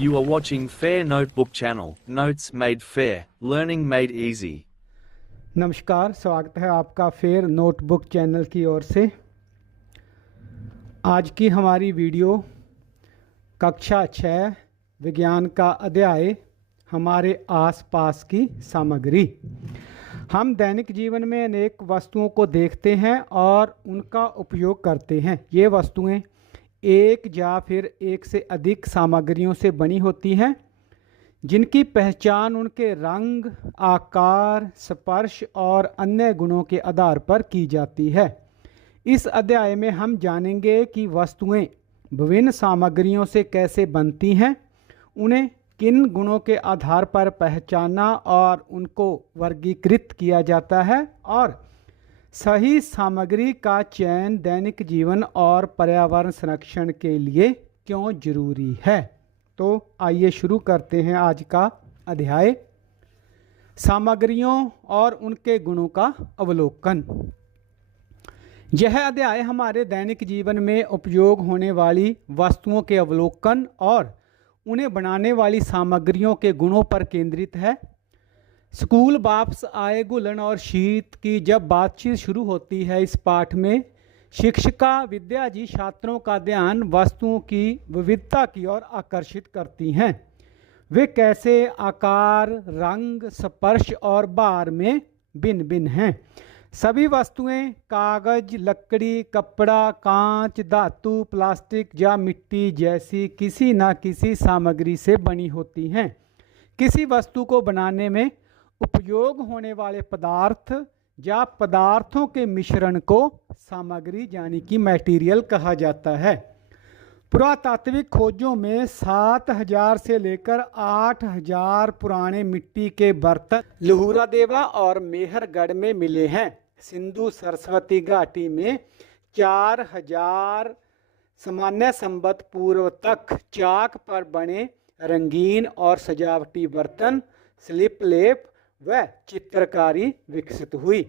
You are watching Fair Notebook Channel. Notes made fair, learning made easy. नमस्कार, स्वागत है आपका फेयर नोटबुक चैनल की ओर से। आज की हमारी वीडियो कक्षा 6 विज्ञान का अध्याय हमारे आसपास की सामग्री। हम दैनिक जीवन में अनेक वस्तुओं को देखते हैं और उनका उपयोग करते हैं। ये वस्तुएं एक या फिर एक से अधिक सामग्रियों से बनी होती हैं, जिनकी पहचान उनके रंग, आकार, स्पर्श और अन्य गुणों के आधार पर की जाती है। इस अध्याय में हम जानेंगे कि वस्तुएं विभिन्न सामग्रियों से कैसे बनती हैं, उन्हें किन गुणों के आधार पर पहचाना और उनको वर्गीकृत किया जाता है, और सही सामग्री का चयन दैनिक जीवन और पर्यावरण संरक्षण के लिए क्यों जरूरी है। तो आइए शुरू करते हैं आज का अध्याय, सामग्रियों और उनके गुणों का अवलोकन। यह अध्याय हमारे दैनिक जीवन में उपयोग होने वाली वस्तुओं के अवलोकन और उन्हें बनाने वाली सामग्रियों के गुणों पर केंद्रित है। स्कूल वापस आए गुलन और शीत की जब बातचीत शुरू होती है, इस पाठ में शिक्षिका विद्या जी छात्रों का ध्यान वस्तुओं की विविधता की ओर आकर्षित करती हैं। वे कैसे आकार, रंग, स्पर्श और भार में भिन्न भिन्न हैं। सभी वस्तुएं कागज, लकड़ी, कपड़ा, कांच, धातु, प्लास्टिक या मिट्टी जैसी किसी न किसी सामग्री से बनी होती हैं। किसी वस्तु को बनाने में उपयोग होने वाले पदार्थ या पदार्थों के मिश्रण को सामग्री यानी कि मटेरियल कहा जाता है। पुरातात्विक खोजों में 7000 से लेकर 8000 पुराने मिट्टी के बर्तन लहुरा देवा और मेहरगढ़ में मिले हैं। सिंधु सरस्वती घाटी में 4000 सामान्य संवत पूर्व तक चाक पर बने रंगीन और सजावटी बर्तन, स्लिप लेप व चित्रकारी विकसित हुई।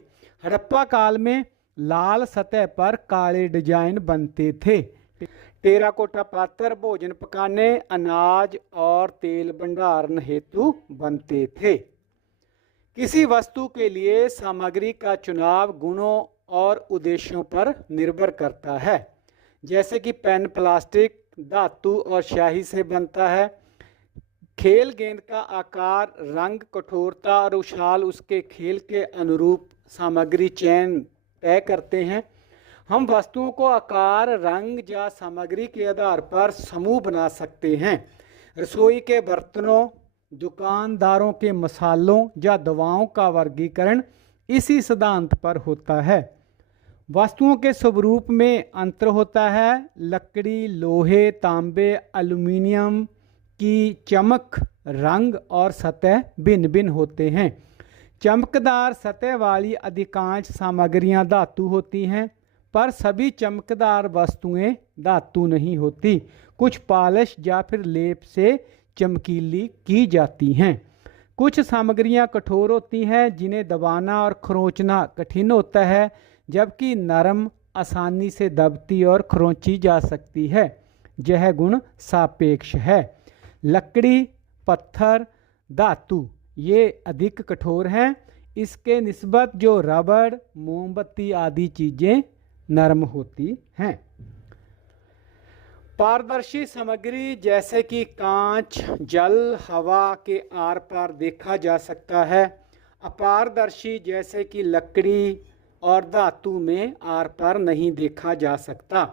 हड़प्पा काल में लाल सतह पर काले डिजाइन बनते थे। टेराकोटा पात्र भोजन पकाने, अनाज और तेल भंडारण हेतु बनते थे। किसी वस्तु के लिए सामग्री का चुनाव गुणों और उद्देश्यों पर निर्भर करता है। जैसे कि पेन प्लास्टिक, धातु और स्याही से बनता है। खेल गेंद का आकार, रंग, कठोरता और उछाल उसके खेल के अनुरूप सामग्री चयन तय करते हैं। हम वस्तुओं को आकार, रंग या सामग्री के आधार पर समूह बना सकते हैं। रसोई के बर्तनों, दुकानदारों के मसालों या दवाओं का वर्गीकरण इसी सिद्धांत पर होता है। वस्तुओं के स्वरूप में अंतर होता है। लकड़ी, लोहे, तांबे, एल्युमिनियम की चमक, रंग और सतह भिन्न भिन्न होते हैं। चमकदार सतह वाली अधिकांश सामग्रियां धातु होती हैं, पर सभी चमकदार वस्तुएं धातु नहीं होती। कुछ पॉलिश या फिर लेप से चमकीली की जाती हैं। कुछ सामग्रियां कठोर होती हैं, जिन्हें दबाना और खरोंचना कठिन होता है, जबकि नरम आसानी से दबती और खरोंची जा सकती है। यह गुण सापेक्ष है। लकड़ी, पत्थर, धातु ये अधिक कठोर हैं। इसके निस्बत जो रबड़, मोमबत्ती आदि चीज़ें नरम होती हैं। पारदर्शी सामग्री जैसे कि कांच, जल, हवा के आर पार देखा जा सकता है। अपारदर्शी जैसे कि लकड़ी और धातु में आर पार नहीं देखा जा सकता।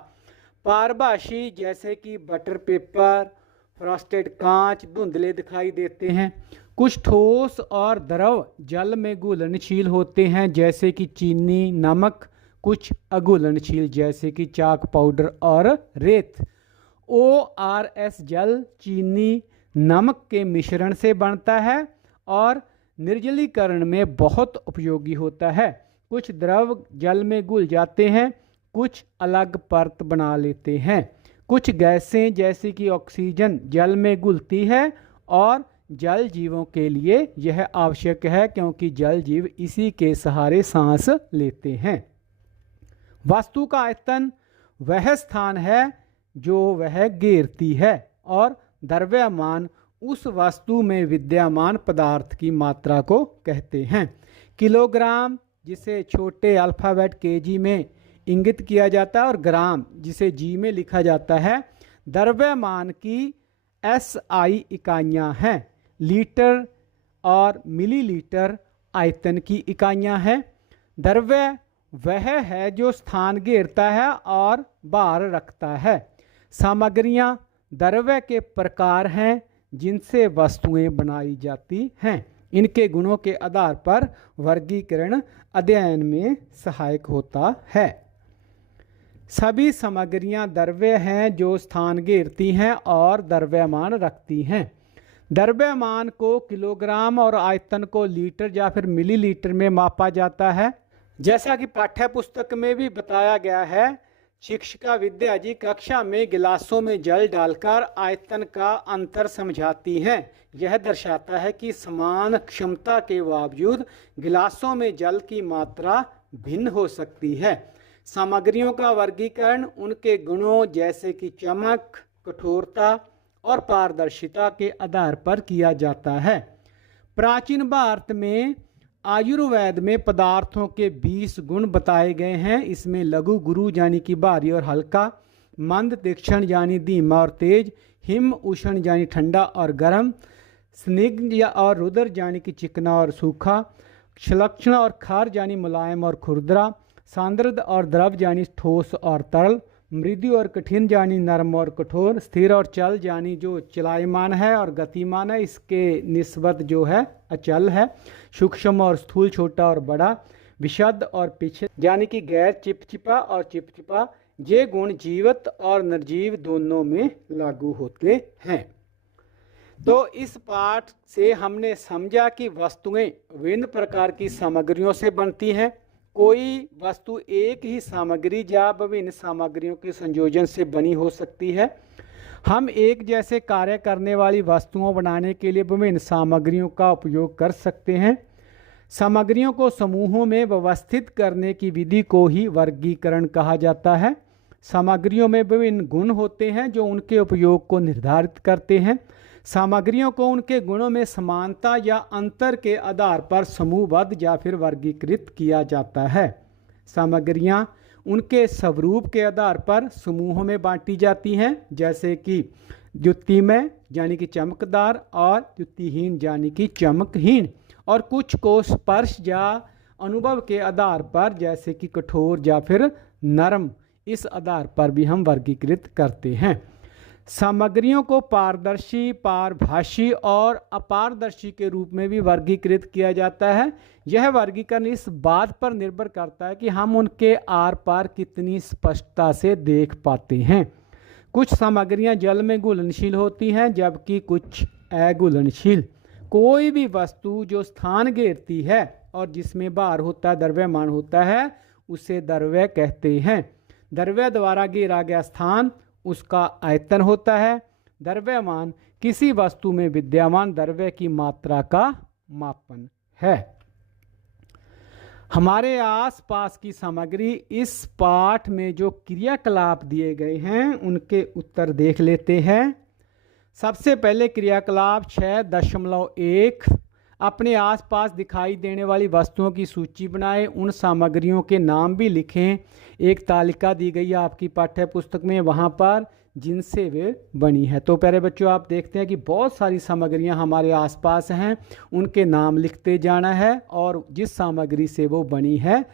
पारभासी जैसे कि बटर पेपर, फ्रॉस्टेड कांच धुंधले दिखाई देते हैं। कुछ ठोस और द्रव जल में घुलनशील होते हैं, जैसे कि चीनी, नमक। कुछ अघुलनशील जैसे कि चाक पाउडर और रेत। ORS जल चीनी, नमक के मिश्रण से बनता है और निर्जलीकरण में बहुत उपयोगी होता है। कुछ द्रव जल में घुल जाते हैं, कुछ अलग परत बना लेते हैं। कुछ गैसें जैसे कि ऑक्सीजन जल में घुलती है और जल जीवों के लिए यह आवश्यक है, क्योंकि जल जीव इसी के सहारे सांस लेते हैं। वस्तु का आयतन वह स्थान है जो वह घेरती है और द्रव्यमान उस वस्तु में विद्यमान पदार्थ की मात्रा को कहते हैं। किलोग्राम जिसे छोटे अल्फ़ाबेट केजी में इंगित किया जाता है और ग्राम जिसे जी में लिखा जाता है, द्रव्यमान की एसआई इकाइयाँ हैं। लीटर और मिलीलीटर आयतन की इकाइयाँ हैं। द्रव्य वह है जो स्थान घेरता है और भार रखता है। सामग्रियाँ द्रव्य के प्रकार हैं जिनसे वस्तुएं बनाई जाती हैं। इनके गुणों के आधार पर वर्गीकरण अध्ययन में सहायक होता है। सभी सामग्रियां द्रव्य हैं जो स्थान घेरती हैं और द्रव्यमान रखती हैं। द्रव्यमान को किलोग्राम और आयतन को लीटर या फिर मिलीलीटर में मापा जाता है। जैसा कि पाठ्य पुस्तक में भी बताया गया है, शिक्षिका विद्या जी कक्षा में गिलासों में जल डालकर आयतन का अंतर समझाती हैं। यह दर्शाता है कि समान क्षमता के बावजूद गिलासों में जल की मात्रा भिन्न हो सकती है। सामग्रियों का वर्गीकरण उनके गुणों जैसे कि चमक, कठोरता और पारदर्शिता के आधार पर किया जाता है। प्राचीन भारत में आयुर्वेद में पदार्थों के 20 गुण बताए गए हैं। इसमें लघु गुरु यानी कि भारी और हल्का, मंद तीक्ष्ण यानी धीमा और तेज, हिम उष्ण यानी ठंडा और गर्म, स्निग्ध या और रुद्र यानी कि चिकना और सूखा, क्षलक्षण और खार यानी मुलायम और खुरदरा, सांद्रद और द्रव यानी ठोस और तरल, मृदु और कठिन यानी नरम और कठोर, स्थिर और चल यानी जो चलायमान है और गतिमान है, इसके निस्बत जो है अचल है, सूक्ष्म और स्थूल, छोटा और बड़ा, विशद और पिछड़ यानी कि गैर चिपचिपा और चिपचिपा। ये गुण जीवित और निर्जीव दोनों में लागू होते हैं। तो इस पाठ से हमने समझा कि वस्तुएं विभिन्न प्रकार की सामग्रियों से बनती हैं। कोई वस्तु एक ही सामग्री या विभिन्न सामग्रियों के संयोजन से बनी हो सकती है। हम एक जैसे कार्य करने वाली वस्तुओं बनाने के लिए विभिन्न सामग्रियों का उपयोग कर सकते हैं। सामग्रियों को समूहों में व्यवस्थित करने की विधि को ही वर्गीकरण कहा जाता है। सामग्रियों में विभिन्न गुण होते हैं जो उनके उपयोग को निर्धारित करते हैं। सामग्रियों को उनके गुणों में समानता या अंतर के आधार पर समूहबद्ध या फिर वर्गीकृत किया जाता है। सामग्रियां उनके स्वरूप के आधार पर समूहों में बांटी जाती हैं, जैसे कि द्युतिमय यानी कि चमकदार और द्युतिहीन यानी कि चमकहीन, और कुछ को स्पर्श या अनुभव के आधार पर जैसे कि कठोर या फिर नरम, इस आधार पर भी हम वर्गीकृत करते हैं। सामग्रियों को पारदर्शी, पारभाषी और अपारदर्शी के रूप में भी वर्गीकृत किया जाता है। यह वर्गीकरण इस बात पर निर्भर करता है कि हम उनके आर पार कितनी स्पष्टता से देख पाते हैं। कुछ सामग्रियां जल में घुलनशील होती हैं जबकि कुछ अघुलनशील। कोई भी वस्तु जो स्थान घेरती है और जिसमें भार होता है, द्रव्यमान होता है, उसे द्रव्य कहते हैं। द्रव्य द्वारा घेरा गया स्थान उसका आयतन होता है। द्रव्यमान किसी वस्तु में विद्यमान द्रव्य की मात्रा का मापन है। हमारे आसपास की सामग्री, इस पाठ में जो क्रियाकलाप दिए गए हैं उनके उत्तर देख लेते हैं। सबसे पहले क्रियाकलाप 6.1, अपने आसपास दिखाई देने वाली वस्तुओं की सूची बनाएं, उन सामग्रियों के नाम भी लिखें। एक तालिका दी गई है आपकी पाठ्य पुस्तक में, वहाँ पर जिनसे वे बनी है। तो प्यारे बच्चों, आप देखते हैं कि बहुत सारी सामग्रियाँ हमारे आसपास हैं, उनके नाम लिखते जाना है और जिस सामग्री से वो बनी है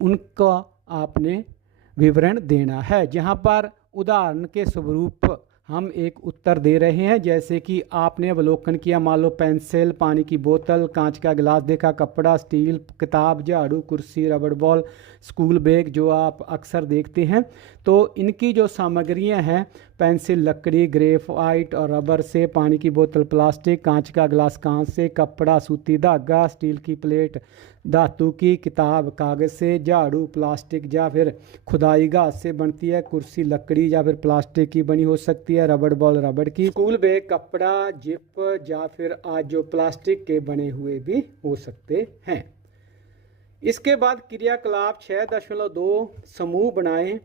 उनका आपने विवरण देना है। जहाँ पर उदाहरण के स्वरूप हम एक उत्तर दे रहे हैं, जैसे कि आपने अवलोकन किया, मान लो पेंसिल, पानी की बोतल, कांच का गिलास देखा, कपड़ा, स्टील, किताब, झाड़ू, कुर्सी, रबड़ बॉल, स्कूल बैग जो आप अक्सर देखते हैं। तो इनकी जो सामग्रियां हैं, पेंसिल लकड़ी, ग्रेफाइट और रबर से, पानी की बोतल प्लास्टिक, कांच का गिलास कांच से, कपड़ा सूती धागा, स्टील की प्लेट धातु की, किताब कागज़ से, झाड़ू प्लास्टिक या फिर खुदाई घास से बनती है, कुर्सी लकड़ी या फिर प्लास्टिक की बनी हो सकती है, रबड़ बॉल रबड़ की, स्कूल बैग कपड़ा, जिप या फिर आज जो प्लास्टिक के बने हुए भी हो सकते हैं। इसके बाद क्रियाकलाप 6.2 समूह बनाएं।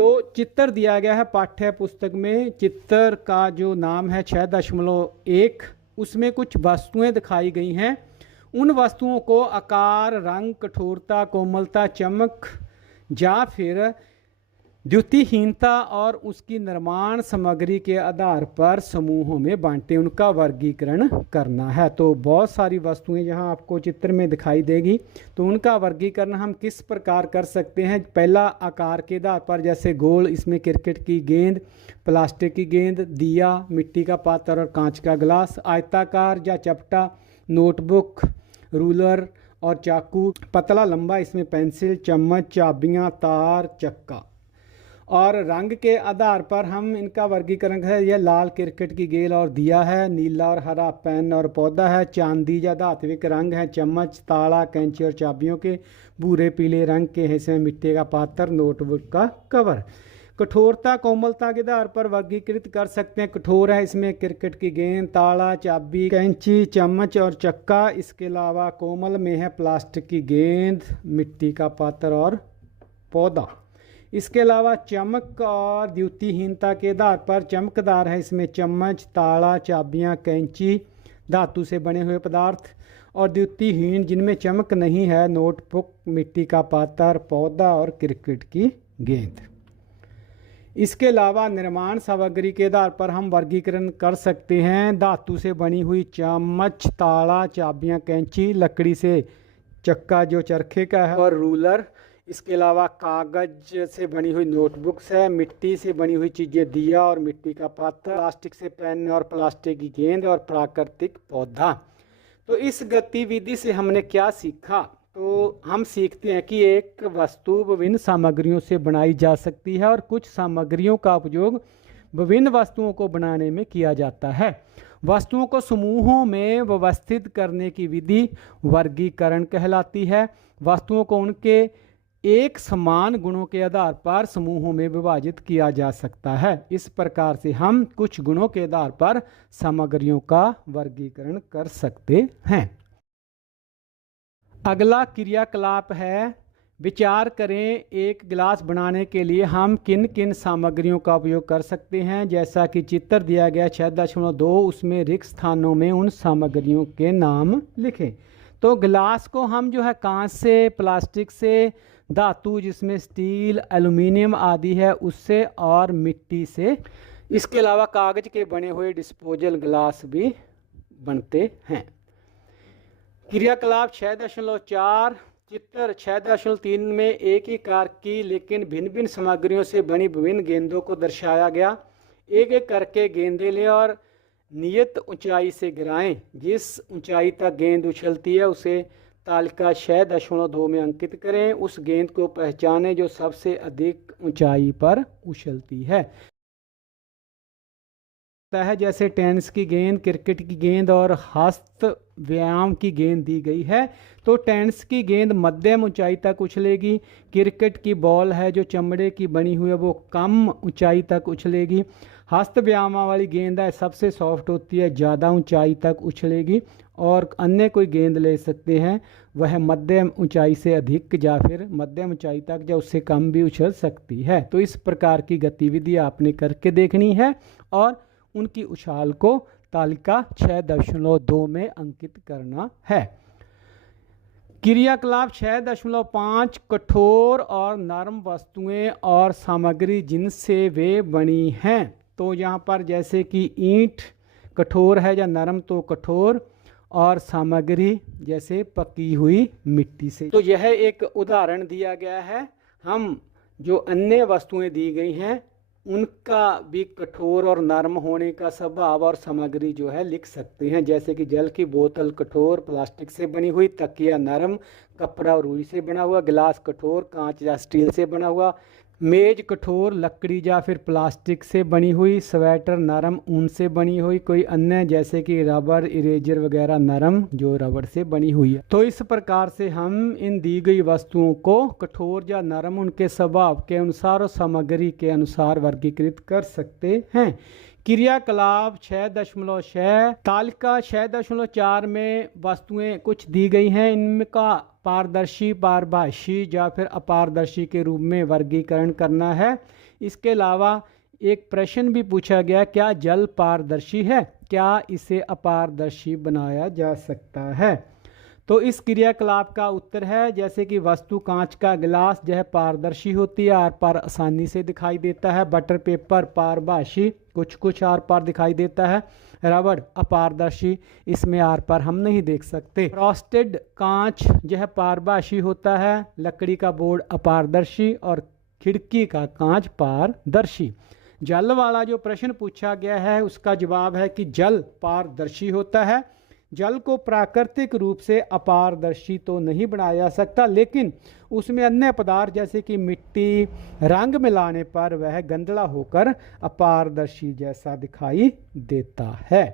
तो चित्र दिया गया है पाठ्य पुस्तक में। चित्र का जो नाम है 6.1, उसमें कुछ वस्तुएं दिखाई गई हैं। उन वस्तुओं को आकार, रंग, कठोरता, कोमलता, चमक या फिर द्युतिहीनता और उसकी निर्माण सामग्री के आधार पर समूहों में बांटे, उनका वर्गीकरण करना है। तो बहुत सारी वस्तुएं यहाँ आपको चित्र में दिखाई देगी, तो उनका वर्गीकरण हम किस प्रकार कर सकते हैं। पहला, आकार के आधार पर, जैसे गोल, इसमें क्रिकेट की गेंद, प्लास्टिक की गेंद, दिया, मिट्टी का पात्र और कांच का गिलास। आयताकार या चपटा, नोटबुक, रूलर और चाकू। पतला लंबा, इसमें पेंसिल, चम्मच, चाबियाँ, तार, चक्का। और रंग के आधार पर हम इनका वर्गीकरण है। यह लाल क्रिकेट की गेंद और दिया है, नीला और हरा पेन और पौधा है, चांदी या धात्विक रंग है, चम्मच, ताला, कैंची और चाबियों के। भूरे पीले रंग के हिस्से में मिट्टी का पात्र, नोटबुक का कवर। कठोरता, कोमलता के आधार पर वर्गीकृत कर सकते हैं। कठोर है, इसमें क्रिकेट की गेंद, ताला, चाबी, कैंची, चम्मच और चक्का। इसके अलावा कोमल में है प्लास्टिक की गेंद, मिट्टी का पात्र और पौधा। इसके अलावा चमक और द्युतिहीनता के आधार पर चमकदार है, इसमें चम्मच, ताला, चाबियाँ, कैंची, धातु से बने हुए पदार्थ। और द्युतिहीन, जिनमें चमक नहीं है, नोटबुक, मिट्टी का पात्र, पौधा और क्रिकेट की गेंद। इसके अलावा निर्माण सामग्री के आधार पर हम वर्गीकरण कर सकते हैं। धातु से बनी हुई चम्मच, ताला, चाबियाँ, कैंची। लकड़ी से चक्का जो चरखे का है और रूलर। इसके अलावा कागज से बनी हुई नोटबुक्स है। मिट्टी से बनी हुई चीज़ें, दिया और मिट्टी का पात्र। प्लास्टिक से पेन और प्लास्टिक की गेंद और प्राकृतिक पौधा। तो इस गतिविधि से हमने क्या सीखा? तो हम सीखते हैं कि एक वस्तु विभिन्न सामग्रियों से बनाई जा सकती है और कुछ सामग्रियों का उपयोग विभिन्न वस्तुओं को बनाने में किया जाता है। वस्तुओं को समूहों में व्यवस्थित करने की विधि वर्गीकरण कहलाती है। वस्तुओं को उनके एक समान गुणों के आधार पर समूहों में विभाजित किया जा सकता है। इस प्रकार से हम कुछ गुणों के आधार पर सामग्रियों का वर्गीकरण कर सकते हैं। अगला क्रियाकलाप है, विचार करें एक गिलास बनाने के लिए हम किन किन सामग्रियों का उपयोग कर सकते हैं। जैसा कि चित्र दिया गया 6.2, उसमें रिक्त स्थानों में उन सामग्रियों के नाम लिखें। तो गिलास को हम जो है कांच से, प्लास्टिक से, धातु जिसमें स्टील, एल्युमिनियम आदि है उससे, और मिट्टी से। इसके अलावा कागज के बने हुए डिस्पोजल गिलास भी बनते हैं। क्रियाकलाप 6.4, चित्र 6.3 में एक ही कार की लेकिन भिन्न भिन्न सामग्रियों से बनी विभिन्न गेंदों को दर्शाया गया। एक एक करके गेंदें लें और नियत ऊंचाई से गिराएं। जिस ऊंचाई तक गेंद उछलती है उसे तालिका 6.2 में अंकित करें। उस गेंद को पहचानें जो सबसे अधिक ऊंचाई पर उछलती है। जैसे टेनिस की गेंद, क्रिकेट की गेंद और हस्त व्यायाम की गेंद दी गई है। तो टेनिस की गेंद मध्यम ऊंचाई तक उछलेगी। क्रिकेट की बॉल है जो चमड़े की बनी हुई है, वो कम ऊंचाई तक उछलेगी। हस्त व्यायाम वाली गेंद है, सबसे सॉफ्ट होती है, ज़्यादा ऊंचाई तक उछलेगी। और अन्य कोई गेंद ले सकते हैं, वह मध्यम ऊंचाई से अधिक या फिर मध्यम ऊंचाई तक या उससे कम भी उछल सकती है। तो इस प्रकार की गतिविधि आपने करके देखनी है और उनकी उछाल को तालिका 6.2 में अंकित करना है। क्रियाकलाप 6.5, कठोर और नरम वस्तुएं और सामग्री जिनसे वे बनी हैं। तो यहाँ पर जैसे कि ईंट कठोर है या नरम, तो कठोर, और सामग्री जैसे पकी हुई मिट्टी से। तो यह एक उदाहरण दिया गया है। हम जो अन्य वस्तुएं दी गई हैं उनका भी कठोर और नरम होने का स्वभाव और सामग्री जो है लिख सकते हैं। जैसे कि जल की बोतल कठोर, प्लास्टिक से बनी हुई, तकिया नरम, कपड़ा और रुई से बना हुआ, गिलास कठोर, कांच या स्टील से बना हुआ, मेज कठोर, लकड़ी या फिर प्लास्टिक से बनी हुई, स्वेटर नरम ऊन से बनी हुई, कोई अन्य जैसे कि रबर, इरेजर वगैरह नरम जो रबर से बनी हुई है। तो इस प्रकार से हम इन दी गई वस्तुओं को कठोर या नरम उनके स्वभाव के अनुसार और सामग्री के अनुसार वर्गीकृत कर सकते हैं। क्रियाकलाप 6.6, तालिका 6.4 में वस्तुएं कुछ दी गई हैं। इनका पारदर्शी, पारभासी या फिर अपारदर्शी के रूप में वर्गीकरण करना है। इसके अलावा एक प्रश्न भी पूछा गया, क्या जल पारदर्शी है? क्या इसे अपारदर्शी बनाया जा सकता है? तो इस क्रियाकलाप का उत्तर है, जैसे कि वस्तु कांच का गिलास जो है पारदर्शी होती है, आर पार आसानी से दिखाई देता है। बटर पेपर पारभासी, कुछ कुछ आर पार दिखाई देता है। रबड़ अपारदर्शी, इसमें आर पार हम नहीं देख सकते। फ्रॉस्टेड कांच जो है पारभासी होता है। लकड़ी का बोर्ड अपारदर्शी और खिड़की का कांच पारदर्शी। जल वाला जो प्रश्न पूछा गया है उसका जवाब है कि जल पारदर्शी होता है। जल को प्राकृतिक रूप से अपारदर्शी तो नहीं बनाया जा सकता, लेकिन उसमें अन्य पदार्थ जैसे कि मिट्टी, रंग मिलाने पर वह गंधला होकर अपारदर्शी जैसा दिखाई देता है।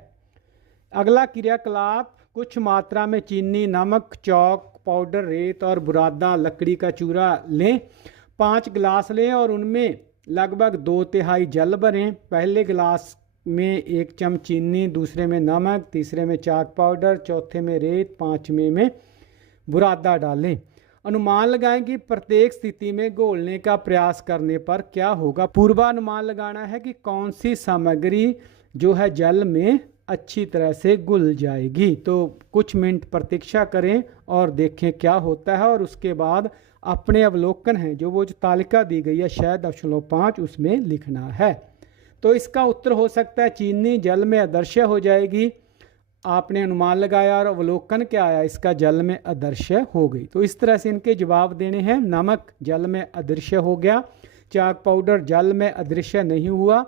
अगला क्रियाकलाप, कुछ मात्रा में चीनी, नमक, चौक, पाउडर, रेत और बुरादा लकड़ी का चूरा लें। 5 गिलास लें और उनमें लगभग 2/3 जल भरें। पहले गिलास में 1 चम्मच चीनी, दूसरे में नमक, तीसरे में चाक पाउडर, चौथे में रेत, 5वें में बुरादा डालें। अनुमान लगाएं कि प्रत्येक स्थिति में घोलने का प्रयास करने पर क्या होगा। पूर्वानुमान लगाना है कि कौन सी सामग्री जो है जल में अच्छी तरह से घुल जाएगी। तो कुछ मिनट प्रतीक्षा करें और देखें क्या होता है, और उसके बाद अपने अवलोकन हैं जो तालिका दी गई है शायद 0.5 उसमें लिखना है। तो इसका उत्तर हो सकता है चीनी जल में अदृश्य हो जाएगी। आपने अनुमान लगाया और अवलोकन क्या आया, इसका जल में अदृश्य हो गई। तो इस तरह से इनके जवाब देने हैं। नमक जल में अदृश्य हो गया। चाक पाउडर जल में अदृश्य नहीं हुआ,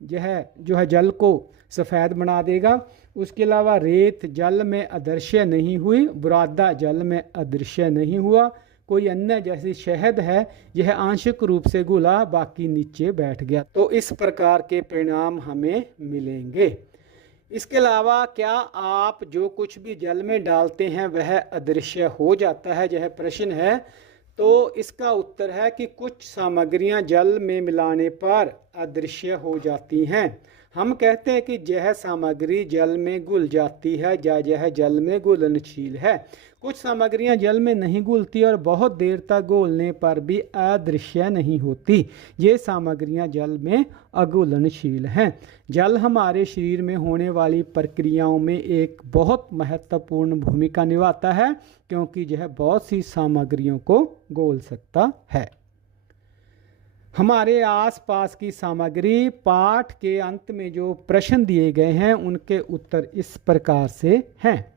यह जो है जल को सफ़ेद बना देगा। उसके अलावा रेत जल में अदृश्य नहीं हुई, बुरादा जल में अदृश्य नहीं हुआ। कोई अन्य जैसी शहद है, यह आंशिक रूप से घुला, बाकी नीचे बैठ गया। तो इस प्रकार के परिणाम हमें मिलेंगे। इसके अलावा क्या आप जो कुछ भी जल में डालते हैं वह अदृश्य हो जाता है, यह प्रश्न है। तो इसका उत्तर है कि कुछ सामग्रियां जल में मिलाने पर अदृश्य हो जाती हैं। हम कहते हैं कि यह सामग्री जल में घुल जाती है या यह जल में घुलनशील है। कुछ सामग्रियां जल में नहीं घुलती और बहुत देर तक घोलने पर भी अदृश्य नहीं होती। ये सामग्रियां जल में अघुलनशील हैं। जल हमारे शरीर में होने वाली प्रक्रियाओं में एक बहुत महत्वपूर्ण भूमिका निभाता है, क्योंकि यह बहुत सी सामग्रियों को घोल सकता है। हमारे आसपास की सामग्री, पाठ के अंत में जो प्रश्न दिए गए हैं उनके उत्तर इस प्रकार से हैं।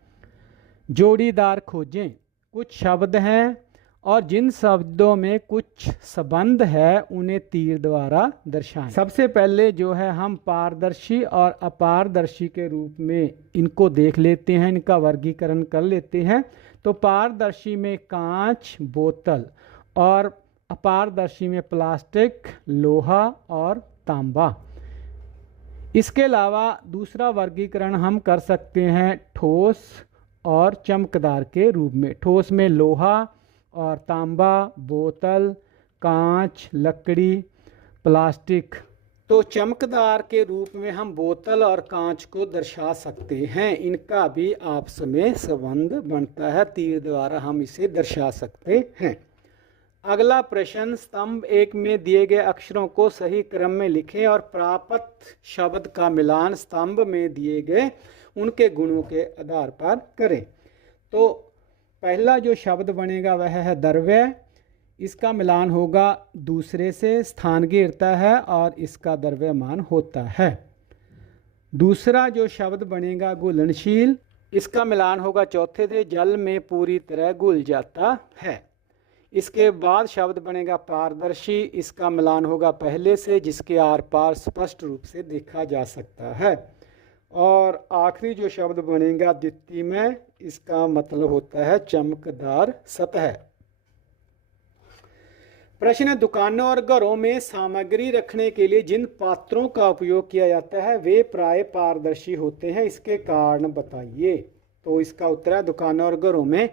जोड़ीदार खोजें। कुछ शब्द हैं और जिन शब्दों में कुछ संबंध है उन्हें तीर द्वारा दर्शाएं। सबसे पहले जो है हम पारदर्शी और अपारदर्शी के रूप में इनको देख लेते हैं, इनका वर्गीकरण कर लेते हैं। तो पारदर्शी में कांच, बोतल, और अपारदर्शी में प्लास्टिक, लोहा और तांबा। इसके अलावा दूसरा वर्गीकरण हम कर सकते हैं ठोस और चमकदार के रूप में। ठोस में लोहा और तांबा, बोतल, कांच, लकड़ी, प्लास्टिक। तो चमकदार के रूप में हम बोतल और कांच को दर्शा सकते हैं। इनका भी आपस में संबंध बनता है, तीर द्वारा हम इसे दर्शा सकते हैं। अगला प्रश्न, स्तंभ 1 में दिए गए अक्षरों को सही क्रम में लिखें और प्राप्त शब्द का मिलान स्तंभ में दिए गए उनके गुणों के आधार पर करें। तो पहला जो शब्द बनेगा वह है द्रव्य। इसका मिलान होगा दूसरे से, स्थान घेरता है और इसका द्रव्यमान होता है। दूसरा जो शब्द बनेगा घुलनशील। इसका मिलान होगा चौथे से, जल में पूरी तरह घुल जाता है। इसके बाद शब्द बनेगा पारदर्शी। इसका मिलान होगा पहले से, जिसके आर पार स्पष्ट रूप से देखा जा सकता है। और आखिरी जो शब्द बनेगा द्वितीय में, इसका मतलब होता है चमकदार सतह। प्रश्न है, दुकानों और घरों में सामग्री रखने के लिए जिन पात्रों का उपयोग किया जाता है वे प्राय पारदर्शी होते हैं, इसके कारण बताइए। तो इसका उत्तर है, दुकानों और घरों में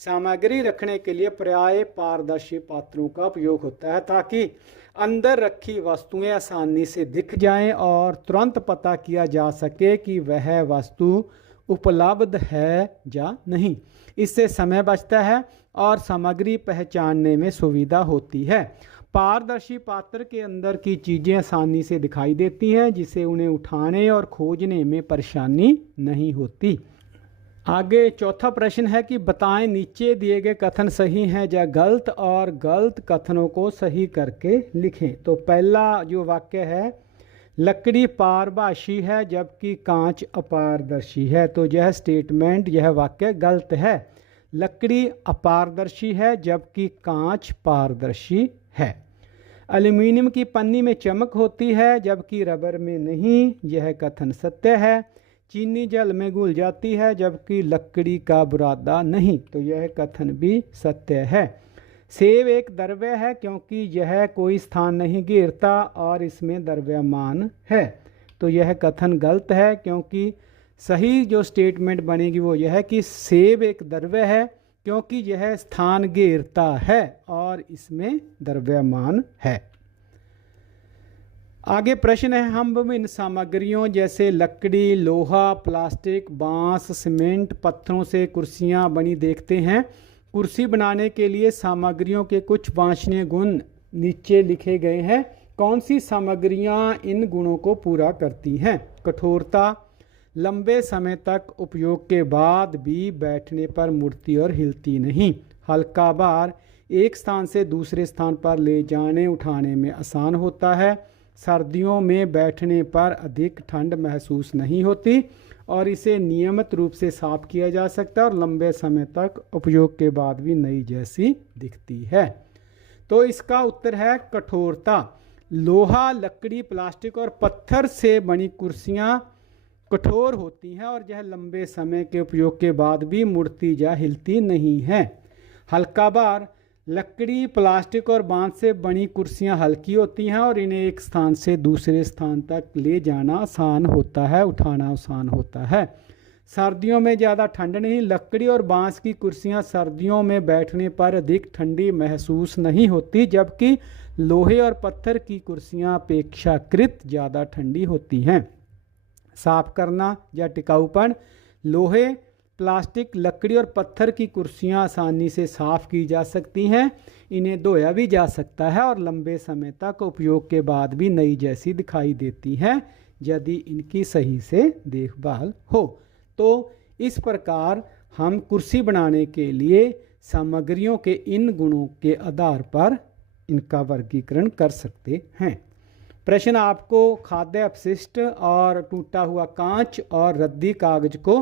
सामग्री रखने के लिए प्राय पारदर्शी पात्रों का उपयोग होता है, ताकि अंदर रखी वस्तुएं आसानी से दिख जाएं और तुरंत पता किया जा सके कि वह वस्तु उपलब्ध है या नहीं। इससे समय बचता है और सामग्री पहचानने में सुविधा होती है। पारदर्शी पात्र के अंदर की चीज़ें आसानी से दिखाई देती हैं, जिसे उन्हें उठाने और खोजने में परेशानी नहीं होती। आगे चौथा प्रश्न है कि बताएं नीचे दिए गए कथन सही हैं या गलत, और गलत कथनों को सही करके लिखें। तो पहला जो वाक्य है, लकड़ी पारभाषी है जबकि कांच अपारदर्शी है, तो यह स्टेटमेंट, यह वाक्य गलत है। लकड़ी अपारदर्शी है जबकि कांच पारदर्शी है। एल्यूमीनियम की पन्नी में चमक होती है जबकि रबर में नहीं, यह कथन सत्य है। चीनी जल में घुल जाती है जबकि लकड़ी का बुरादा नहीं, तो यह कथन भी सत्य है। सेब एक द्रव्य है क्योंकि यह कोई स्थान नहीं घेरता और इसमें द्रव्यमान है, तो यह कथन गलत है, क्योंकि सही जो स्टेटमेंट बनेगी वो यह है कि सेब एक द्रव्य है क्योंकि यह स्थान घेरता है और इसमें द्रव्यमान है। आगे प्रश्न है, हम विभिन्न सामग्रियों जैसे लकड़ी, लोहा, प्लास्टिक, बांस, सीमेंट, पत्थरों से कुर्सियां बनी देखते हैं। कुर्सी बनाने के लिए सामग्रियों के कुछ वांछनीय गुण नीचे लिखे गए हैं। कौन सी सामग्रियां इन गुणों को पूरा करती हैं? कठोरता, लंबे समय तक उपयोग के बाद भी बैठने पर मुड़ती और हिलती नहीं। हल्का भार, एक स्थान से दूसरे स्थान पर ले जाने उठाने में आसान होता है। सर्दियों में बैठने पर अधिक ठंड महसूस नहीं होती और इसे नियमित रूप से साफ किया जा सकता है और लंबे समय तक उपयोग के बाद भी नई जैसी दिखती है। तो इसका उत्तर है कठोरता। लोहा, लकड़ी, प्लास्टिक और पत्थर से बनी कुर्सियां कठोर होती हैं और यह लंबे समय के उपयोग के बाद भी मुड़ती या हिलती नहीं है। हल्का भार, लकड़ी, प्लास्टिक और बांस से बनी कुर्सियां हल्की होती हैं और इन्हें एक स्थान से दूसरे स्थान तक ले जाना आसान होता है, उठाना आसान होता है। सर्दियों में ज़्यादा ठंड नहीं, लकड़ी और बांस की कुर्सियां सर्दियों में बैठने पर अधिक ठंडी महसूस नहीं होती, जबकि लोहे और पत्थर की कुर्सियां अपेक्षाकृत ज़्यादा ठंडी होती हैं। साफ करना या टिकाऊपन, लोहे, प्लास्टिक, लकड़ी और पत्थर की कुर्सियां आसानी से साफ की जा सकती हैं, इन्हें धोया भी जा सकता है और लंबे समय तक उपयोग के बाद भी नई जैसी दिखाई देती हैं यदि इनकी सही से देखभाल हो। तो इस प्रकार हम कुर्सी बनाने के लिए सामग्रियों के इन गुणों के आधार पर इनका वर्गीकरण कर सकते हैं। प्रश्न आपको खाद्य अपशिष्ट और टूटा हुआ कांच और रद्दी कागज को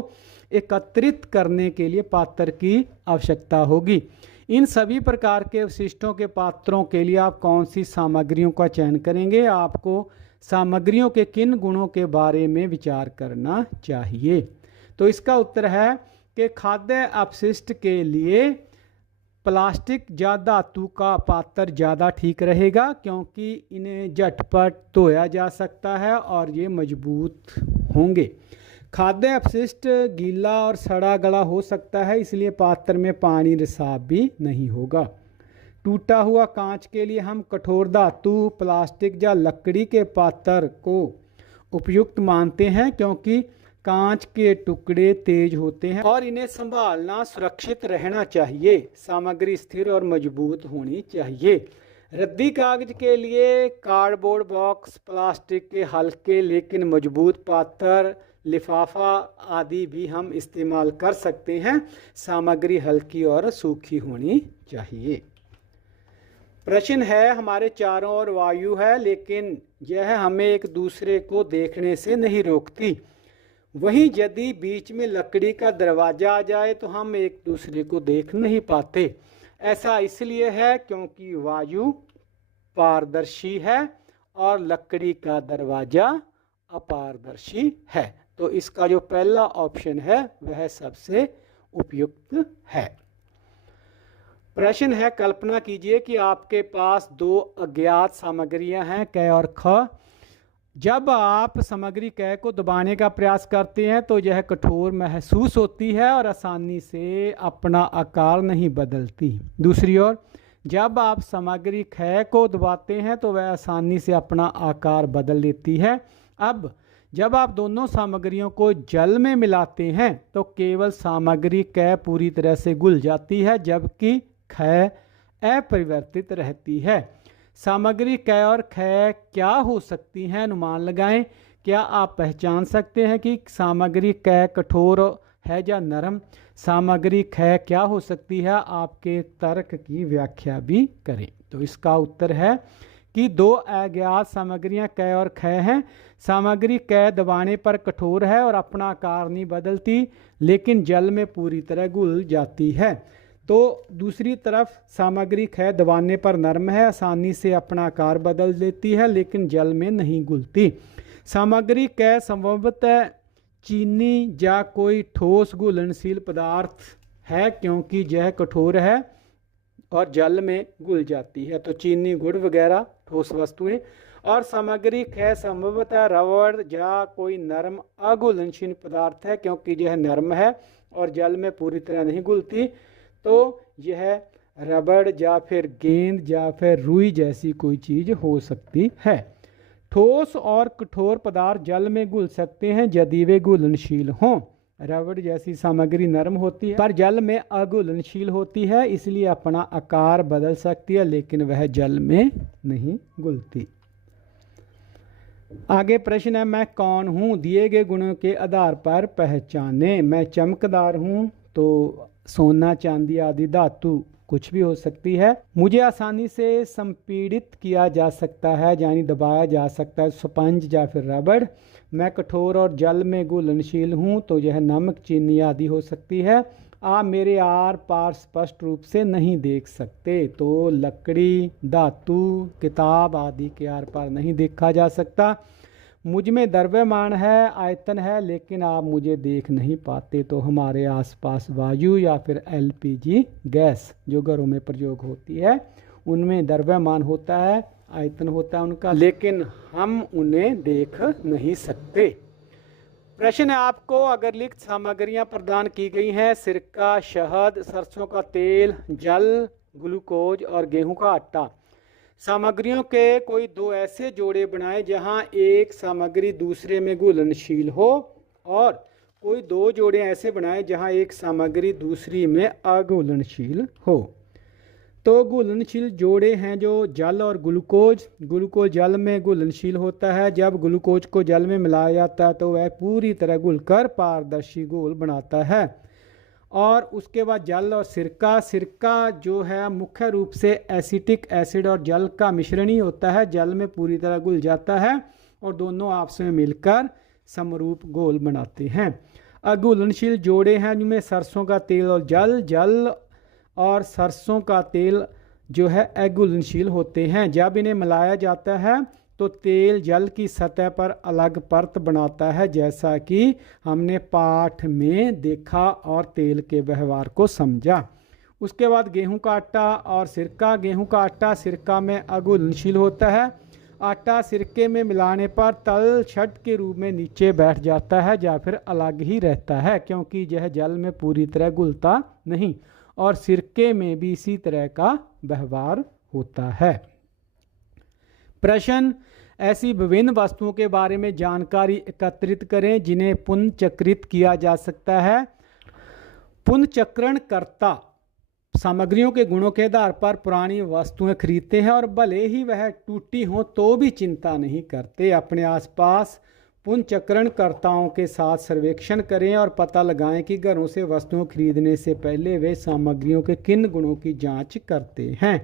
एकत्रित करने के लिए पात्र की आवश्यकता होगी। इन सभी प्रकार के अपशिष्टों के पात्रों के लिए आप कौन सी सामग्रियों का चयन करेंगे? आपको सामग्रियों के किन गुणों के बारे में विचार करना चाहिए? तो इसका उत्तर है कि खाद्य अपशिष्ट के लिए प्लास्टिक या धातु का पात्र ज़्यादा ठीक रहेगा, क्योंकि इन्हें झटपट धोया जा सकता है और ये मजबूत होंगे। खाद्य अपशिष्ट गीला और सड़ा गला हो सकता है, इसलिए पात्र में पानी रिसाव भी नहीं होगा। टूटा हुआ कांच के लिए हम कठोर धातु, प्लास्टिक या लकड़ी के पात्र को उपयुक्त मानते हैं, क्योंकि कांच के टुकड़े तेज होते हैं और इन्हें संभालना सुरक्षित रहना चाहिए। सामग्री स्थिर और मजबूत होनी चाहिए। रद्दी कागज के लिए कार्डबोर्ड बॉक्स, प्लास्टिक के हल्के लेकिन मजबूत पात्र, लिफाफा आदि भी हम इस्तेमाल कर सकते हैं। सामग्री हल्की और सूखी होनी चाहिए। प्रश्न है, हमारे चारों ओर वायु है लेकिन यह हमें एक दूसरे को देखने से नहीं रोकती। वहीं यदि बीच में लकड़ी का दरवाजा आ जाए तो हम एक दूसरे को देख नहीं पाते। ऐसा इसलिए है क्योंकि वायु पारदर्शी है और लकड़ी का दरवाजा अपारदर्शी है। तो इसका जो पहला ऑप्शन है वह सबसे उपयुक्त है। प्रश्न है, कल्पना कीजिए कि आपके पास दो अज्ञात सामग्रियां हैं, क और ख। जब आप सामग्री क को दबाने का प्रयास करते हैं तो यह कठोर महसूस होती है और आसानी से अपना आकार नहीं बदलती। दूसरी ओर जब आप सामग्री ख को दबाते हैं तो वह आसानी से अपना आकार बदल लेती है। अब जब आप दोनों सामग्रियों को जल में मिलाते हैं तो केवल सामग्री क पूरी तरह से घुल जाती है, जबकि ख अपरिवर्तित रहती है। सामग्री क और ख क्या हो सकती हैं, अनुमान लगाएं। क्या आप पहचान सकते हैं कि सामग्री क कठोर है या नरम? सामग्री ख क्या हो सकती है? आपके तर्क की व्याख्या भी करें। तो इसका उत्तर है कि दो अज्ञात सामग्रियां क और ख हैं। सामग्री क दबाने पर कठोर है और अपना आकार नहीं बदलती, लेकिन जल में पूरी तरह घुल जाती है। तो दूसरी तरफ सामग्री ख दबाने पर नरम है, आसानी से अपना आकार बदल देती है, लेकिन जल में नहीं घुलती। सामग्री क संभवतः चीनी या कोई ठोस घुलनशील पदार्थ है, क्योंकि यह कठोर है और जल में घुल जाती है। तो चीनी, गुड़ वगैरह ठोस वस्तुएं। और सामग्री ख संभवतः रबड़ या कोई नरम अघुलनशील पदार्थ है, क्योंकि यह नरम है और जल में पूरी तरह नहीं घुलती। तो यह रबड़ या फिर गेंद या फिर रुई जैसी कोई चीज़ हो सकती है। ठोस और कठोर पदार्थ जल में घुल सकते हैं यदि वे घुलनशील हों। रबड़ जैसी सामग्री नरम होती है पर जल में अघुलनशील होती है, इसलिए अपना आकार बदल सकती है, लेकिन वह जल में नहीं घुलती। आगे प्रश्न है, मैं कौन हूँ? दिए गए गुणों के आधार पर पहचाने। मैं चमकदार हूँ, तो सोना, चांदी आदि धातु कुछ भी हो सकती है। मुझे आसानी से संपीड़ित किया जा सकता है, यानी दबाया जा सकता है, स्पंज या फिर रबड़। मैं कठोर और जल में घुलनशील हूँ, तो यह नमक, चीनी आदि हो सकती है। आप मेरे आर पार स्पष्ट रूप से नहीं देख सकते, तो लकड़ी, धातु, किताब आदि के आर पार नहीं देखा जा सकता। मुझ में द्रव्यमान है, आयतन है, लेकिन आप मुझे देख नहीं पाते, तो हमारे आसपास वायु या फिर एलपीजी गैस जो घरों में प्रयोग होती है, उनमें द्रव्यमान होता है, आयतन होता है उनका, लेकिन हम उन्हें देख नहीं सकते। प्रश्न है आपको, अगर लिखित सामग्रियां प्रदान की गई हैं, सिरका, शहद, सरसों का तेल, जल, ग्लूकोज और गेहूं का आटा, सामग्रियों के कोई दो ऐसे जोड़े बनाए जहां एक सामग्री दूसरे में घुलनशील हो, और कोई दो जोड़े ऐसे बनाए जहां एक सामग्री दूसरी में अघुलनशील हो। तो घुलनशील जोड़े हैं जो जल और ग्लूकोज। ग्लूकोज जल में घुलनशील होता है। जब ग्लूकोज को जल में मिलाया जाता है तो वह पूरी तरह घुलकर पारदर्शी घोल बनाता है। और उसके बाद जल और सिरका। सिरका जो है मुख्य रूप से एसिटिक एसिड और जल का मिश्रण ही होता है। जल में पूरी तरह घुल जाता है और दोनों आपस में मिलकर समरूप घोल बनाते हैं। अघुलनशील जोड़े हैं जिनमें सरसों का तेल और जल। जल और सरसों का तेल जो है अघुलनशील होते हैं। जब इन्हें मिलाया जाता है तो तेल जल की सतह पर अलग परत बनाता है, जैसा कि हमने पाठ में देखा और तेल के व्यवहार को समझा। उसके बाद गेहूं का आटा और सिरका। गेहूं का आटा सिरका में अघुलनशील होता है। आटा सिरके में मिलाने पर तल छट के रूप में नीचे बैठ जाता है या फिर अलग ही रहता है, क्योंकि यह जल में पूरी तरह घुलता नहीं, और सिरके में भी इसी तरह का व्यवहार होता है। प्रश्न, ऐसी विभिन्न वस्तुओं के बारे में जानकारी एकत्रित करें जिन्हें पुनर्चक्रित किया जा सकता है। पुनर्चक्रणकर्ता सामग्रियों के गुणों के आधार पर पुरानी वस्तुएं खरीदते हैं और भले ही वह टूटी हो तो भी चिंता नहीं करते। अपने आसपास पुनर्चक्रणकर्ताओं के साथ सर्वेक्षण करें और पता लगाएं कि घरों से वस्तुएं खरीदने से पहले वे सामग्रियों के किन गुणों की जांच करते हैं।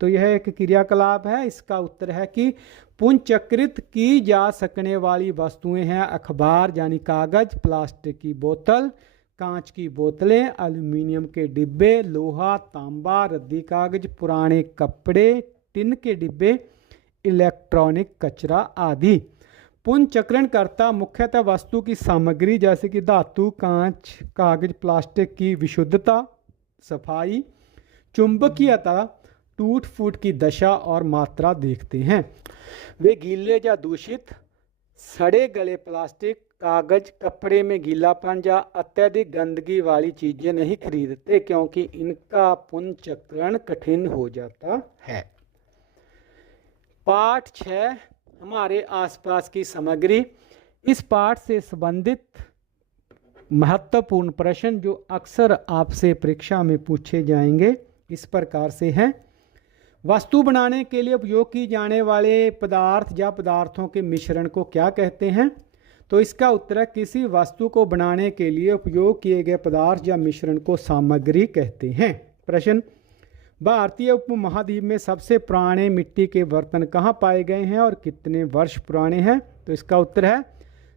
तो यह एक क्रियाकलाप है। इसका उत्तर है कि पुनर्चक्रित की जा सकने वाली वस्तुएं हैं अखबार यानी कागज, प्लास्टिक की बोतल, कांच की बोतलें, एल्युमिनियम के डिब्बे, लोहा, तांबा, रद्दी कागज, पुराने कपड़े, टिन के डिब्बे, इलेक्ट्रॉनिक कचरा आदि। पुनर्चक्रणकर्ता मुख्यतः वस्तु की सामग्री जैसे कि धातु, कांच, कागज, प्लास्टिक की विशुद्धता, सफाई, चुंबकीयता, टूट फूट की दशा और मात्रा देखते हैं। वे गीले या दूषित, सड़े गले प्लास्टिक, कागज, कपड़े में गीलापन या अत्यधिक गंदगी वाली चीजें नहीं खरीदते, क्योंकि इनका पुनर्चक्रण कठिन हो जाता है। पाठ 6, हमारे आसपास की सामग्री। इस पाठ से संबंधित महत्वपूर्ण प्रश्न जो अक्सर आपसे परीक्षा में पूछे जाएंगे इस प्रकार से हैं। वस्तु बनाने के लिए उपयोग की जाने वाले पदार्थ या पदार्थों के मिश्रण को क्या कहते हैं? तो इसका उत्तर है किसी वस्तु को बनाने के लिए उपयोग किए गए पदार्थ या मिश्रण को सामग्री कहते हैं। प्रश्न, भारतीय उपमहाद्वीप में सबसे पुराने मिट्टी के बर्तन कहाँ पाए गए हैं और कितने वर्ष पुराने हैं? तो इसका उत्तर है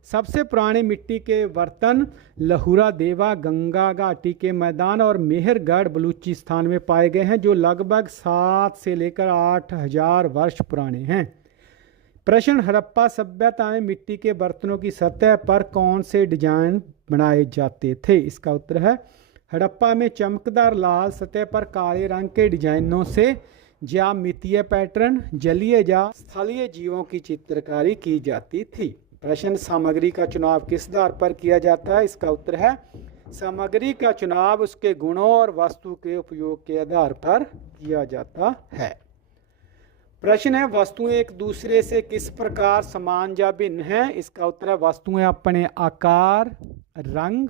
सबसे पुराने मिट्टी के बर्तन लहुरा देवा गंगा घाटी के मैदान और मेहरगढ़ बलूचिस्तान में पाए गए हैं, जो लगभग 7 से लेकर 8,000 वर्ष पुराने हैं। प्रश्न, हड़प्पा सभ्यता में मिट्टी के बर्तनों की सतह पर कौन से डिजाइन बनाए जाते थे? इसका उत्तर है हड़प्पा में चमकदार लाल सतह पर काले रंग के डिजाइनों से ज्यामितीय पैटर्न, जलीय या स्थलीय जीवों की चित्रकारी की जाती थी। प्रश्न, सामग्री का चुनाव किस आधार पर किया जाता है? इसका उत्तर है सामग्री का चुनाव उसके गुणों और वस्तु के उपयोग के आधार पर किया जाता है। प्रश्न है, वस्तुएं एक दूसरे से किस प्रकार समान या भिन्न हैं? इसका उत्तर है वस्तुएं अपने आकार, रंग,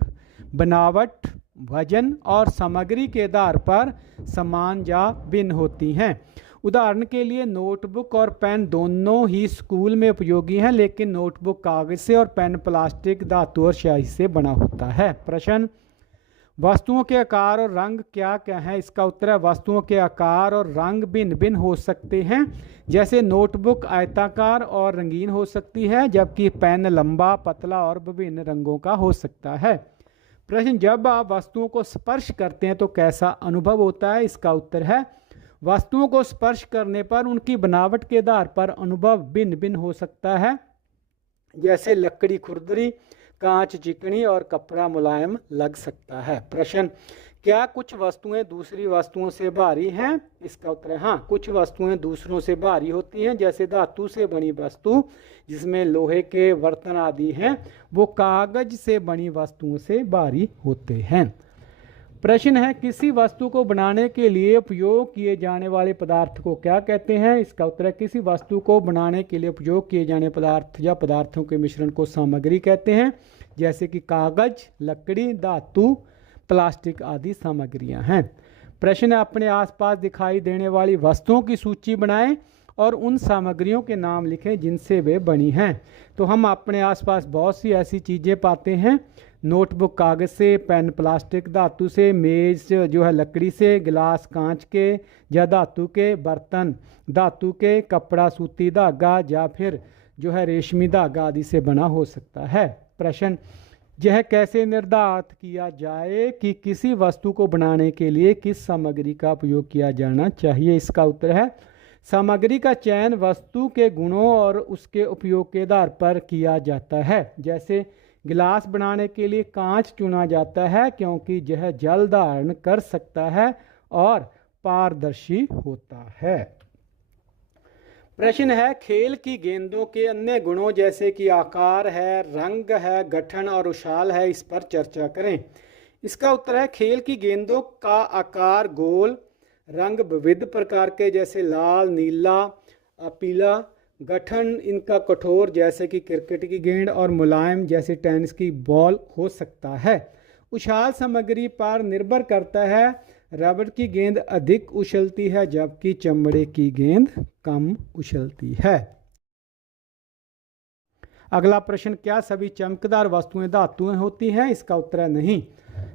बनावट, वजन और सामग्री के आधार पर समान या भिन्न होती हैं। उदाहरण के लिए नोटबुक और पेन दोनों ही स्कूल में उपयोगी हैं, लेकिन नोटबुक कागज से और पेन प्लास्टिक, धातु और स्याही से बना होता है। प्रश्न, वस्तुओं के आकार और रंग क्या क्या हैं? इसका उत्तर है वस्तुओं के आकार और रंग भिन्न भिन्न हो सकते हैं। जैसे नोटबुक आयताकार और रंगीन हो सकती है, जबकि पेन लंबा, पतला और विभिन्न रंगों का हो सकता है। प्रश्न, जब आप वस्तुओं को स्पर्श करते हैं तो कैसा अनुभव होता है? इसका उत्तर है वस्तुओं को स्पर्श करने पर उनकी बनावट के आधार पर अनुभव भिन्न भिन्न हो सकता है। जैसे लकड़ी खुरदरी, कांच चिकनी और कपड़ा मुलायम लग सकता है। प्रश्न, क्या कुछ वस्तुएं दूसरी वस्तुओं से भारी हैं? इसका उत्तर है हाँ, कुछ वस्तुएं दूसरों से भारी होती हैं। जैसे धातु से बनी वस्तु जिसमें लोहे के बर्तन आदि हैं, वो कागज से बनी वस्तुओं से भारी होते हैं। प्रश्न है, किसी वस्तु को बनाने के लिए उपयोग किए जाने वाले पदार्थ को क्या कहते हैं? इसका उत्तर है किसी वस्तु को बनाने के लिए उपयोग किए जाने पदार्थ या पदार्थों के मिश्रण को सामग्री कहते हैं। जैसे कि कागज, लकड़ी, धातु, प्लास्टिक आदि सामग्रियां हैं। प्रश्न है, अपने आसपास दिखाई देने वाली वस्तुओं की सूची बनाएं और उन सामग्रियों के नाम लिखें जिनसे वे बनी हैं। तो हम अपने आसपास बहुत सी ऐसी चीज़ें पाते हैं। नोटबुक कागज़ से, पेन प्लास्टिक धातु से, मेज़ जो है लकड़ी से, गिलास कांच के या धातु के, बर्तन धातु के, कपड़ा सूती धागा या फिर जो है रेशमी धागा आदि से बना हो सकता है। प्रश्न, यह कैसे निर्धारित किया जाए कि किसी वस्तु को बनाने के लिए किस सामग्री का उपयोग किया जाना चाहिए? इसका उत्तर है सामग्री का चयन वस्तु के गुणों और उसके उपयोग के आधार पर किया जाता है। जैसे गिलास बनाने के लिए कांच चुना जाता है क्योंकि यह जल धारण कर सकता है और पारदर्शी होता है। प्रश्न है, खेल की गेंदों के अन्य गुणों जैसे कि आकार है, रंग है, गठन और उछाल है, इस पर चर्चा करें। इसका उत्तर है खेल की गेंदों का आकार गोल, रंग विविध प्रकार के जैसे लाल, नीला, पीला, गठन इनका कठोर जैसे कि क्रिकेट की गेंद और मुलायम जैसे टेनिस की बॉल हो सकता है। उछाल सामग्री पर निर्भर करता है। रबड़ की गेंद अधिक उछलती है जबकि चमड़े की गेंद कम उछलती है। अगला प्रश्न, क्या सभी चमकदार वस्तुएं धातुएं होती हैं? इसका उत्तर है नहीं,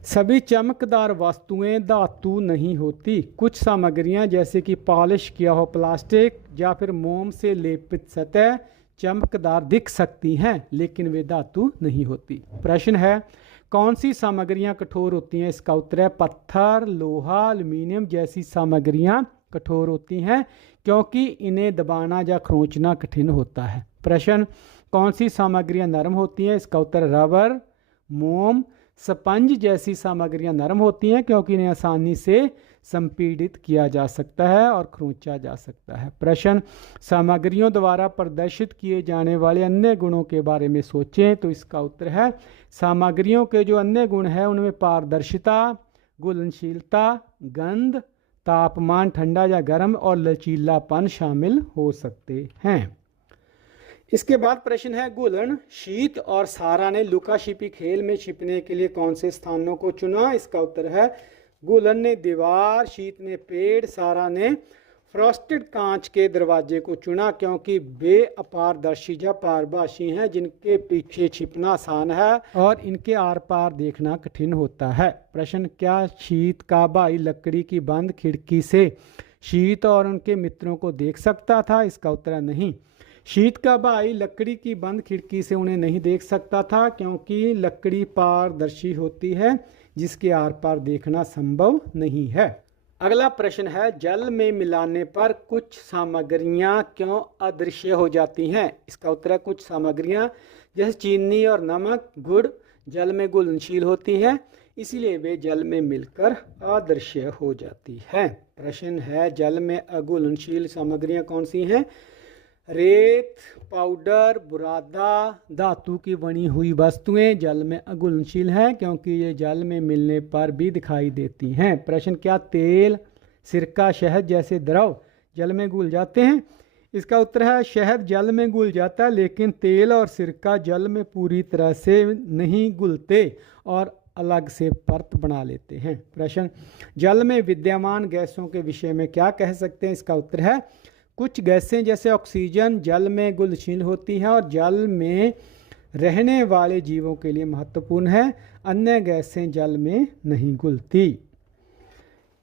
सभी चमकदार वस्तुएं धातु नहीं होती। कुछ सामग्रियां जैसे कि पॉलिश किया हुआ प्लास्टिक या फिर मोम से लेपित सतह चमकदार दिख सकती हैं लेकिन वे धातु नहीं होती। प्रश्न है, कौन सी सामग्रियां कठोर होती हैं? इसका उत्तर है पत्थर, लोहा, एल्युमिनियम जैसी सामग्रियां कठोर होती हैं क्योंकि इन्हें दबाना या खरोंचना कठिन होता है। प्रश्न, कौन सी सामग्रियां नरम होती हैं? इसका उत्तर रबर, मोम, स्पंज जैसी सामग्रियां नरम होती हैं क्योंकि इन्हें आसानी से संपीड़ित किया जा सकता है और खरोंचा जा सकता है। प्रश्न, सामग्रियों द्वारा प्रदर्शित किए जाने वाले अन्य गुणों के बारे में सोचें। तो इसका उत्तर है सामग्रियों के जो अन्य गुण हैं उनमें पारदर्शिता, घुलनशीलता, गंध, तापमान ठंडा या गर्म और लचीलापन शामिल हो सकते हैं। इसके बाद प्रश्न है, गुलन, शीत और सारा ने लुका छिपी खेल में छिपने के लिए कौन से स्थानों को चुना? इसका उत्तर है गुलन ने दीवार, शीत ने पेड़, सारा ने फ्रॉस्टेड कांच के दरवाजे को चुना क्योंकि वे अपारदर्शी या पारभासी हैं जिनके पीछे छिपना आसान है और इनके आर पार देखना कठिन होता है। प्रश्न, क्या शीत का भाई लकड़ी की बंद खिड़की से शीत और उनके मित्रों को देख सकता था? इसका उत्तर है नहीं। शीत का भाई लकड़ी की बंद खिड़की से उन्हें नहीं देख सकता था क्योंकि लकड़ी पारदर्शी होती है जिसके आर पार देखना संभव नहीं है। अगला प्रश्न है, जल में मिलाने पर कुछ सामग्रियां क्यों अदृश्य हो जाती हैं? इसका उत्तर है कुछ सामग्रियां जैसे चीनी और नमक, गुड़ जल में घुलनशील होती हैं, इसलिए वे जल में मिलकर अदृश्य हो जाती हैं। प्रश्न है, जल में अघुलनशील सामग्रियां कौन सी हैं? रेत, पाउडर, बुरादा, धातु की बनी हुई वस्तुएं जल में अघुलनशील हैं क्योंकि ये जल में मिलने पर भी दिखाई देती हैं। प्रश्न, क्या तेल, सिरका, शहद जैसे द्रव जल में घुल जाते हैं? इसका उत्तर है शहद जल में घुल जाता है लेकिन तेल और सिरका जल में पूरी तरह से नहीं घुलते और अलग से परत बना लेते हैं। प्रश्न, जल में विद्यमान गैसों के विषय में क्या कह सकते हैं? इसका उत्तर है कुछ गैसें जैसे ऑक्सीजन जल में घुलनशील होती हैं और जल में रहने वाले जीवों के लिए महत्वपूर्ण है, अन्य गैसें जल में नहीं घुलती।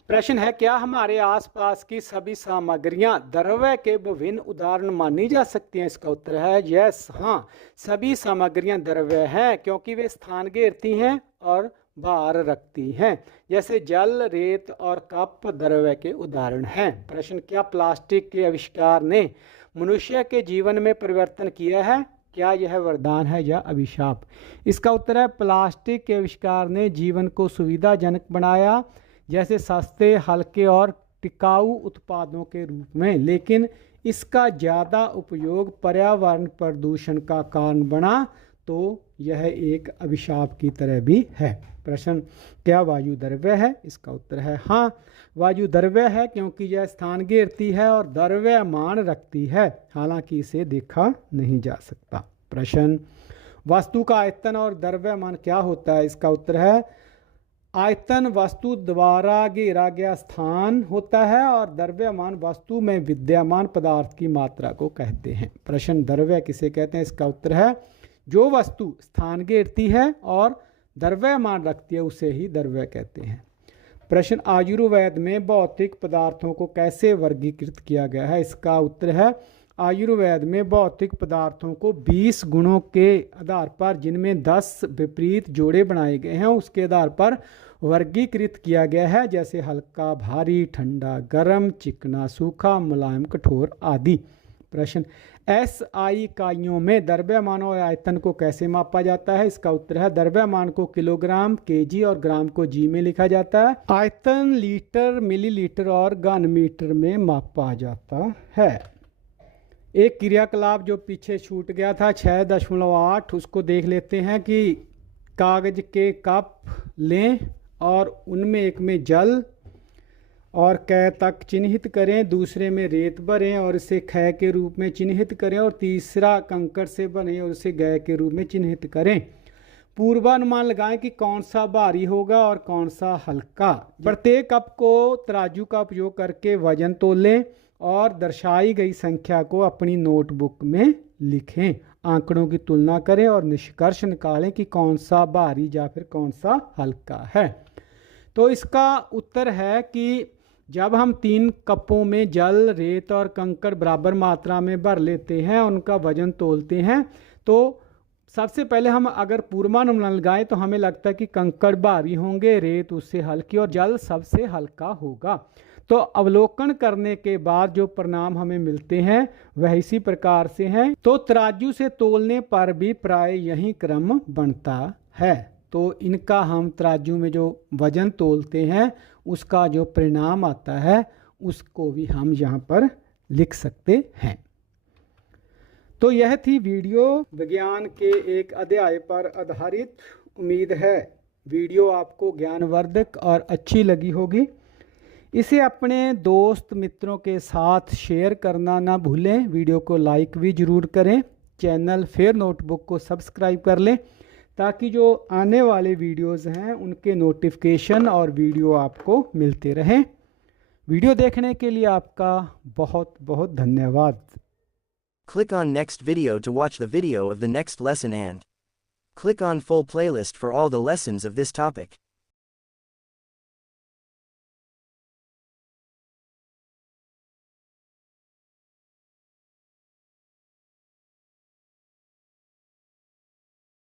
प्रश्न है, क्या हमारे आसपास की सभी सामग्रियां द्रव्य के विभिन्न उदाहरण मानी जा सकती हैं? इसका उत्तर है यस, हाँ, सभी सामग्रियां द्रव्य हैं क्योंकि वे स्थान घेरती हैं और भार रखती हैं। जैसे जल, रेत और कप द्रव्य के उदाहरण हैं। प्रश्न, क्या प्लास्टिक के आविष्कार ने मनुष्य के जीवन में परिवर्तन किया है? क्या यह वरदान है या अभिशाप? इसका उत्तर है प्लास्टिक के आविष्कार ने जीवन को सुविधाजनक बनाया, जैसे सस्ते, हल्के और टिकाऊ उत्पादों के रूप में, लेकिन इसका ज़्यादा उपयोग पर्यावरण प्रदूषण का कारण बना तो यह एक अभिशाप की तरह भी है। प्रश्न, क्या वायु द्रव्य है? इसका उत्तर है हाँ, वायु द्रव्य है क्योंकि यह स्थान घेरती है और द्रव्यमान रखती है, हालांकि इसे देखा नहीं जा सकता। प्रश्न, वस्तु का आयतन और द्रव्यमान क्या होता है? इसका उत्तर है आयतन वस्तु द्वारा घेरा गया स्थान होता है और द्रव्यमान वस्तु में विद्यमान पदार्थ की मात्रा को कहते हैं। प्रश्न, द्रव्य किसे कहते हैं? इसका उत्तर है जो वस्तु स्थान घेरती है और द्रव्यमान रखती है उसे ही द्रव्य कहते हैं। प्रश्न, आयुर्वेद में भौतिक पदार्थों को कैसे वर्गीकृत किया गया है? इसका उत्तर है आयुर्वेद में भौतिक पदार्थों को 20 गुणों के आधार पर, जिनमें 10 विपरीत जोड़े बनाए गए हैं, उसके आधार पर वर्गीकृत किया गया है, जैसे हल्का, भारी, ठंडा, गर्म, चिकना, सूखा, मुलायम, कठोर आदि। प्रश्न, SI इकाइयों में द्रव्यमान और आयतन को कैसे मापा जाता है? इसका उत्तर है द्रव्यमान को किलोग्राम, केजी और ग्राम को जी में लिखा जाता है। आयतन लीटर, मिलीलीटर और घन मीटर में मापा जाता है। एक क्रियाकलाप जो पीछे छूट गया था 6.8, उसको देख लेते हैं कि कागज के कप लें और उनमें एक में जल और कै तक चिन्हित करें, दूसरे में रेत भरें और इसे ख के रूप में चिन्हित करें और तीसरा कंकड़ से बने और इसे ग के रूप में चिन्हित करें। पूर्वानुमान लगाएं कि कौन सा भारी होगा और कौन सा हल्का। प्रत्येक कप को तराजू का उपयोग करके वजन तोलें और दर्शाई गई संख्या को अपनी नोटबुक में लिखें। आंकड़ों की तुलना करें और निष्कर्ष निकालें कि कौन सा भारी या फिर कौन सा हल्का है। तो इसका उत्तर है कि जब हम 3 कपों में जल, रेत और कंकड़ बराबर मात्रा में भर लेते हैं, उनका वजन तोलते हैं, तो सबसे पहले हम अगर पूर्वानुमान लगाएं तो हमें लगता है कि कंकड़ भारी होंगे, रेत उससे हल्की और जल सबसे हल्का होगा। तो अवलोकन करने के बाद जो परिणाम हमें मिलते हैं वह इसी प्रकार से हैं। तो तराजू से तोलने पर भी प्राय यही क्रम बनता है। तो इनका हम तराजू में जो वजन तोलते हैं उसका जो परिणाम आता है उसको भी हम यहाँ पर लिख सकते हैं। तो यह थी वीडियो विज्ञान के एक अध्याय पर आधारित। उम्मीद है वीडियो आपको ज्ञानवर्धक और अच्छी लगी होगी। इसे अपने दोस्त मित्रों के साथ शेयर करना ना भूलें। वीडियो को लाइक भी ज़रूर करें। चैनल फेयर नोटबुक को सब्सक्राइब कर लें ताकि जो आने वाले वीडियोस हैं उनके नोटिफिकेशन और वीडियो आपको मिलते रहें। वीडियो देखने के लिए आपका बहुत बहुत धन्यवाद। Click on next video to watch the video of the next lesson and click on full playlist for all the lessons of this topic.